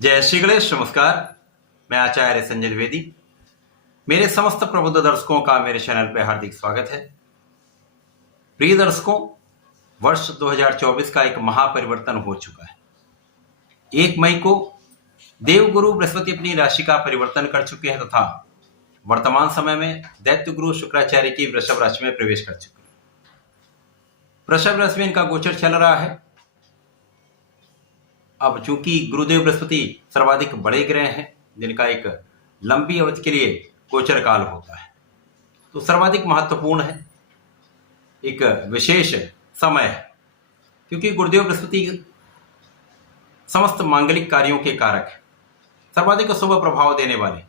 जय श्री गणेश। नमस्कार। मैं आचार्य संजय द्विवेदी। मेरे समस्त प्रबुद्ध दर्शकों का मेरे चैनल पर हार्दिक स्वागत है। प्रिय दर्शकों, वर्ष 2024 का एक महापरिवर्तन हो चुका है। 1 मई को देवगुरु बृहस्पति अपनी राशि का परिवर्तन कर चुके हैं तथा वर्तमान समय में दैत्य गुरु शुक्राचार्य की वृषभ राशि में प्रवेश कर चुके हैं। वृषभ राशि में इनका गोचर चल रहा है। अब चूंकि गुरुदेव बृहस्पति सर्वाधिक बड़े ग्रह हैं जिनका एक लंबी अवधि के लिए गोचर काल होता है, तो सर्वाधिक महत्वपूर्ण है, एक विशेष समय है, क्योंकि गुरुदेव बृहस्पति समस्त मांगलिक कार्यों के कारक है, सर्वाधिक शुभ प्रभाव देने वाले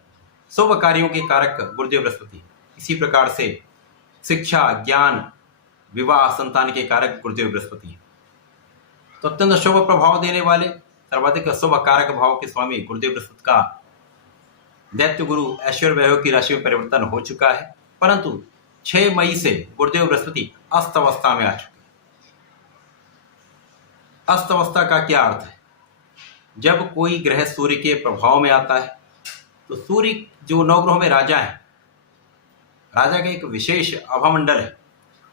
शुभ कार्यों के कारक गुरुदेव बृहस्पति। इसी प्रकार से शिक्षा, ज्ञान, विवाह, संतान के कारक गुरुदेव बृहस्पति है। तो अत्यंत शुभ प्रभाव देने वाले सर्वाधिक शुभ कारक भाव के स्वामी गुरुदेव बृहस्पति का दैत्य गुरु ऐश्वर्य वैभव की राशि में परिवर्तन हो चुका है, परंतु 6 मई से गुरुदेव बृहस्पति अस्त अवस्था में आ चुके हैं। अस्त अवस्था का क्या अर्थ है? जब कोई ग्रह सूर्य के प्रभाव में आता है तो सूर्य जो नवग्रहों में राजा है, राजा का एक विशेष आभामंडल है,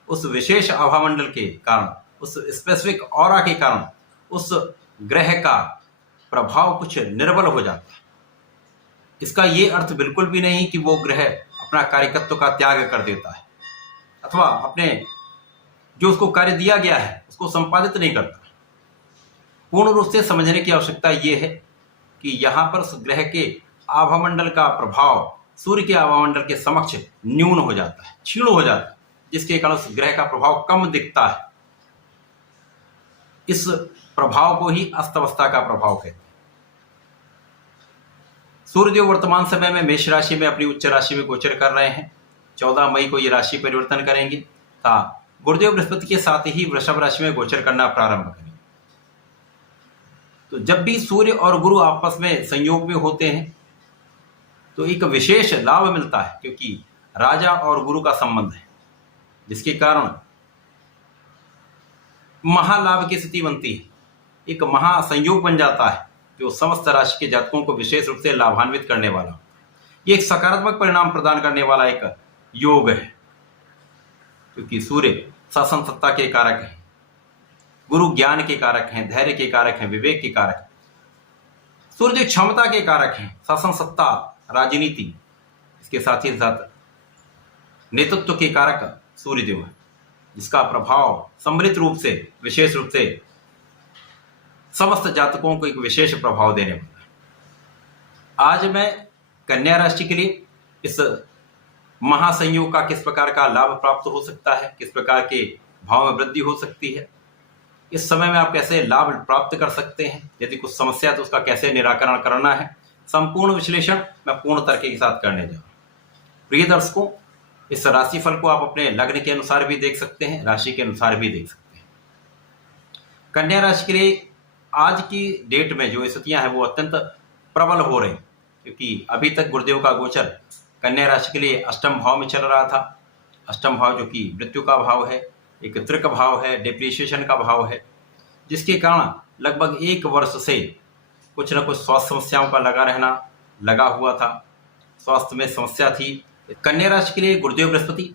उस विशेष आभामंडल के कारण, उस स्पेसिफिक ऑरा के कारण उस ग्रह का प्रभाव कुछ निर्बल हो जाता है। इसका ये अर्थ बिल्कुल भी नहीं कि वो ग्रह अपना कार्यकत्व का त्याग कर देता है अथवा अपने जो उसको कार्य दिया गया है उसको संपादित नहीं करता। पूर्ण रूप से समझने की आवश्यकता ये है कि यहाँ पर उस ग्रह के आभामंडल का प्रभाव सूर्य के आभामंडल के समक्ष न्यून हो जाता है, क्षीण हो जाता है, जिसके कारण उस ग्रह का प्रभाव कम दिखता है। इस प्रभाव को ही अस्तवस्था का प्रभाव कहते हैं। सूर्यदेव वर्तमान समय में मेष राशि में अपनी उच्च राशि में गोचर कर रहे हैं। 14 मई को ये राशि परिवर्तन करेंगे तथा गुरुदेव बृहस्पति के साथ ही वृषभ राशि में गोचर करना प्रारंभ करेंगे। तो जब भी सूर्य और गुरु आपस में संयोग में होते हैं तो एक विशेष लाभ मिलता है, क्योंकि राजा और गुरु का संबंध है, जिसके कारण महालाभ की स्थिति बनती है, एक महासंयोग बन जाता है जो समस्त राशि के जातकों को विशेष रूप से लाभान्वित करने वाला, ये एक सकारात्मक परिणाम प्रदान करने वाला एक योग है। क्योंकि सूर्य शासन सत्ता के कारक हैं, गुरु ज्ञान के कारक हैं, धैर्य के कारक हैं, विवेक के कारक हैं, सूर्य क्षमता के कारक हैं, शासन सत्ता, राजनीति, इसके साथ ही साथ नेतृत्व के कारक सूर्यदेव है, जिसका प्रभाव सम्मिलित रूप से विशेष रूप से समस्त जातकों को एक विशेष प्रभाव देने वाला है। आज मैं कन्या राशि के लिए इस महासंयोग का किस प्रकार का लाभ प्राप्त हो सकता है, किस प्रकार के भाव में वृद्धि हो सकती है, इस समय में आप कैसे लाभ प्राप्त कर सकते हैं, यदि कुछ समस्या तो उसका कैसे निराकरण करना है, संपूर्ण विश्लेषण मैं पूर्ण तरीके के साथ करने जा रहा हूं। प्रिय दर्शकों, इस राशिफल को आप अपने लग्न के अनुसार भी देख सकते हैं, राशि के अनुसार भी देख सकते हैं। कन्या राशि के लिए आज की डेट में जो स्थितियां हैं वो अत्यंत प्रबल हो रही, क्योंकि अभी तक गुरुदेव का गोचर कन्या राशि के लिए अष्टम भाव में चल रहा था। अष्टम भाव जो कि मृत्यु का भाव है, एक त्रिक भाव है, डिप्रिसिएशन का भाव है, जिसके कारण लगभग 1 वर्ष से कुछ न कुछ स्वास्थ्य समस्याओं का लगा हुआ था, स्वास्थ्य में समस्या थी। कन्या राशि के लिए गुरुदेव बृहस्पति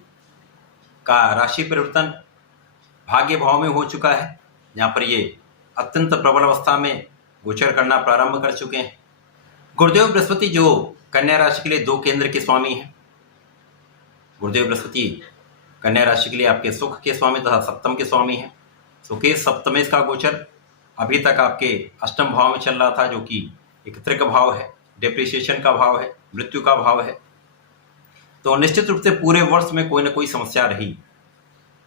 का राशि परिवर्तन भाग्य भाव में हो चुका है, जहाँ पर ये अत्यंत प्रबल अवस्था में गोचर करना प्रारंभ कर चुके हैं। गुरुदेव बृहस्पति जो कन्या राशि के लिए 2 केंद्र के स्वामी हैं, गुरुदेव बृहस्पति कन्या राशि के लिए आपके सुख के स्वामी तथा सप्तम के स्वामी हैं। सुखे सप्तमेश का गोचर अभी तक आपके अष्टम भाव में चल रहा था, जो कि एक त्रिक भाव है, डिप्रिसिएशन का भाव है, मृत्यु का भाव है। तो निश्चित रूप से पूरे वर्ष में कोई ना कोई समस्या रही,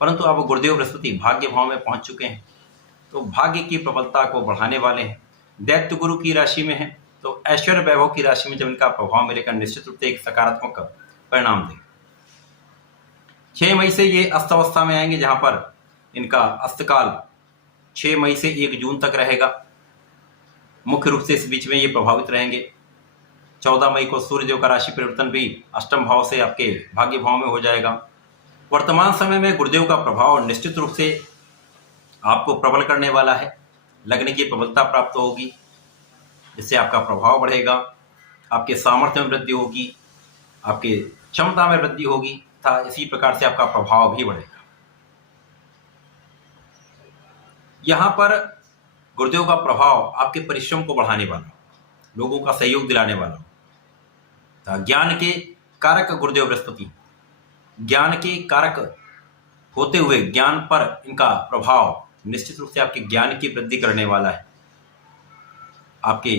परंतु अब गुरुदेव बृहस्पति भाग्य भाव में पहुंच चुके हैं, तो भाग्य की प्रबलता को बढ़ाने वाले हैं। दैत्य गुरु की राशि में है, तो ऐश्वर्य वैभव की राशि में जब इनका प्रभाव मिलेगा, निश्चित रूप से एक सकारात्मक परिणाम देगा। 6 मई से ये अस्त अवस्था में आएंगे, जहां पर इनका अस्तकाल 6 मई से 1 जून तक रहेगा। मुख्य रूप से इस बीच में ये प्रभावित रहेंगे। 14 मई को सूर्यदेव का राशि परिवर्तन भी अष्टम भाव से आपके भाग्य भाव में हो जाएगा। वर्तमान समय में गुरुदेव का प्रभाव निश्चित रूप से आपको प्रबल करने वाला है, लग्न की प्रबलता प्राप्त होगी। इससे आपका प्रभाव बढ़ेगा, आपके सामर्थ्य में वृद्धि होगी, आपके क्षमता में वृद्धि होगी तथा इसी प्रकार से आपका प्रभाव भी बढ़ेगा। यहाँ पर गुरुदेव का प्रभाव आपके परिश्रम को बढ़ाने वाला, लोगों का सहयोग दिलाने वाला, ज्ञान के कारक गुरुदेव बृहस्पति, ज्ञान के कारक होते हुए ज्ञान पर इनका प्रभाव निश्चित रूप से आपके ज्ञान की वृद्धि करने वाला है। आपके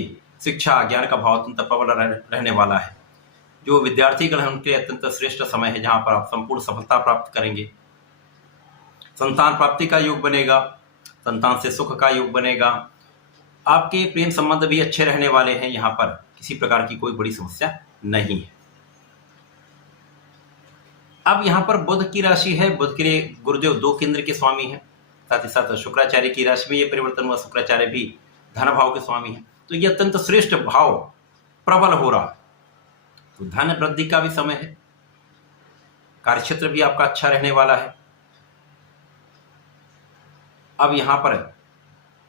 शिक्षा ज्ञान का भाव अत्यंत प्रबल रहने वाला है। जो विद्यार्थी गण हैं उनके अत्यंत श्रेष्ठ समय है, जहां पर आप संपूर्ण सफलता प्राप्त करेंगे। संतान प्राप्ति का योग बनेगा, संतान से सुख का योग बनेगा। आपके प्रेम संबंध भी अच्छे रहने वाले हैं, यहाँ पर किसी प्रकार की कोई बड़ी समस्या नहीं है। अब यहाँ पर बुध की राशि है, बुध के लिए गुरुदेव 2 केंद्र के स्वामी हैं, साथ ही साथ शुक्राचार्य की राशि में ये परिवर्तन हुआ, शुक्राचार्य भी धन भाव के स्वामी हैं, तो ये अत्यंत श्रेष्ठ भाव प्रबल हो रहा है। तो धन वृद्धि का भी समय है, कार्यक्षेत्र भी आपका अच्छा रहने वाला है। अब यहाँ पर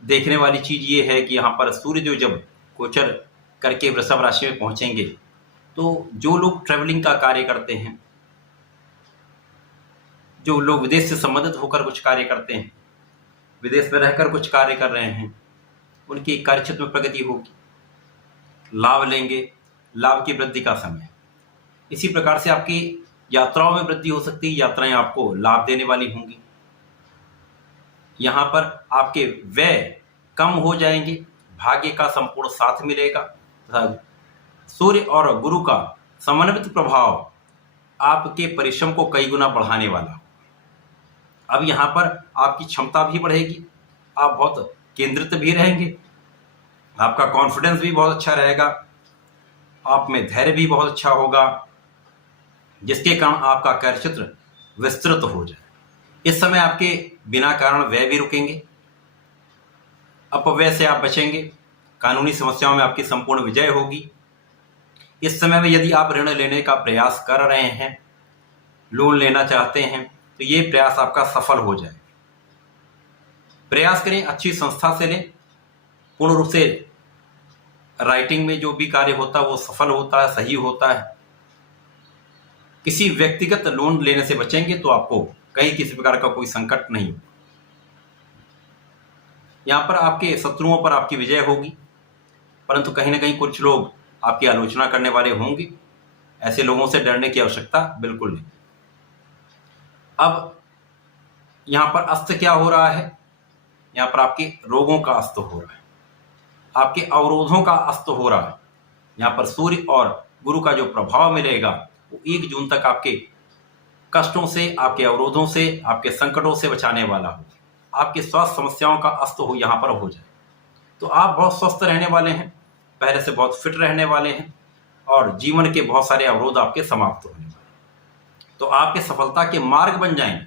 देखने वाली चीज ये है कि यहाँ पर सूर्यदेव जब गोचर करके वृषभ राशि में पहुंचेंगे तो जो लोग ट्रेवलिंग का कार्य करते हैं, जो लोग विदेश से संबंधित होकर कुछ कार्य करते हैं, विदेश में रहकर कुछ कार्य कर रहे हैं, उनकी कार्यक्षेत्र में प्रगति होगी, लाभ लेंगे, लाभ की वृद्धि का समय है। इसी प्रकार से आपकी यात्राओं में वृद्धि हो सकती है, यात्राएं आपको लाभ देने वाली होंगी। यहाँ पर आपके व्यय कम हो जाएंगे, भाग्य का संपूर्ण साथ मिलेगा तथा सूर्य और गुरु का समन्वित प्रभाव आपके परिश्रम को कई गुना बढ़ाने वाला। अब यहाँ पर आपकी क्षमता भी बढ़ेगी, आप बहुत केंद्रित भी रहेंगे, आपका कॉन्फिडेंस भी बहुत अच्छा रहेगा, आप में धैर्य भी बहुत अच्छा होगा, जिसके कारण आपका कार्यक्षेत्र विस्तृत हो जाए। इस समय आपके बिना कारण व्यय भी रुकेंगे, अपव्यय से आप बचेंगे, कानूनी समस्याओं में आपकी संपूर्ण विजय होगी। इस समय में यदि आप ऋण लेने का प्रयास कर रहे हैं, लोन लेना चाहते हैं, तो ये प्रयास आपका सफल हो जाए। प्रयास करें, अच्छी संस्था से लें, पूर्ण रूप से राइटिंग में जो भी कार्य होता है वो सफल होता है, सही होता है। किसी व्यक्तिगत लोन लेने से बचेंगे तो आपको कहीं किसी प्रकार का कोई संकट नहीं। यहाँ पर आपके शत्रुओं पर आपकी विजय होगी, परंतु कहीं ना कहीं कुछ लोग आपकी आलोचना करने वाले होंगे। ऐसे लोगों से डरने की आवश्यकता बिल्कुल नहीं। अब यहाँ पर अस्त क्या हो रहा है? यहाँ पर आपके रोगों का अस्त हो रहा है, आपके अवरोधों का अस्त हो रहा है। यहाँ पर सूर्य और गुरु का जो प्रभाव मिलेगा वो 1 जून तक आपके कष्टों से, आपके अवरोधों से, आपके संकटों से बचाने वाला हो। आपकी स्वास्थ्य समस्याओं का अस्त हो यहाँ पर हो जाए, तो आप बहुत स्वस्थ रहने वाले हैं, पहले से बहुत फिट रहने वाले हैं और जीवन के बहुत सारे अवरोध आपके समाप्त होने वाले हैं। तो आपके सफलता के मार्ग बन जाएंगे,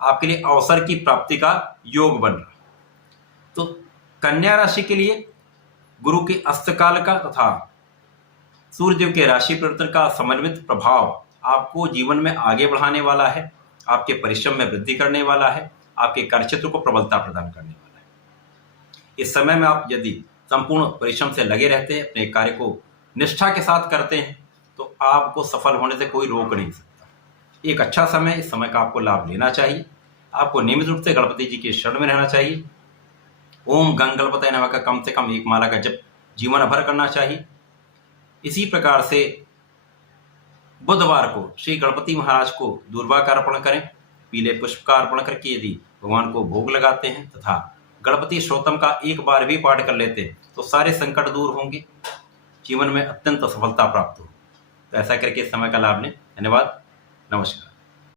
आपके लिए अवसर की प्राप्ति का योग बन रहा है। तो कन्या राशि के लिए गुरु के अस्तकाल का तथा सूर्यदेव के राशि परिवर्तन का समन्वित प्रभाव आपको जीवन में आगे बढ़ाने वाला है, आपके परिश्रम में वृद्धि करने वाला है, आपके कार्यक्षेत्र को प्रबलता प्रदान करने वाला है। इस समय में आप यदि संपूर्ण परिश्रम से लगे रहते हैं, अपने कार्य को निष्ठा के साथ करते हैं, तो आपको सफल होने से कोई रोक नहीं सकता। एक अच्छा समय, इस समय का आपको लाभ लेना चाहिए। आपको नियमित रूप से गणपति जी के शरण में रहना चाहिए। ओम गंग गणपतये नमः का कम से कम 1 माला का जप जीवन भर करना चाहिए। इसी प्रकार से बुधवार को श्री गणपति महाराज को दूर्वा का अर्पण करें, पीले पुष्प का अर्पण करके यदि भगवान को भोग लगाते हैं तथा गणपति स्तोत्रम का 1 बार भी पाठ कर लेते हैं तो सारे संकट दूर होंगे, जीवन में अत्यंत सफलता प्राप्त हो। तो ऐसा करके इस समय का लाभ लें। धन्यवाद, नमस्कार।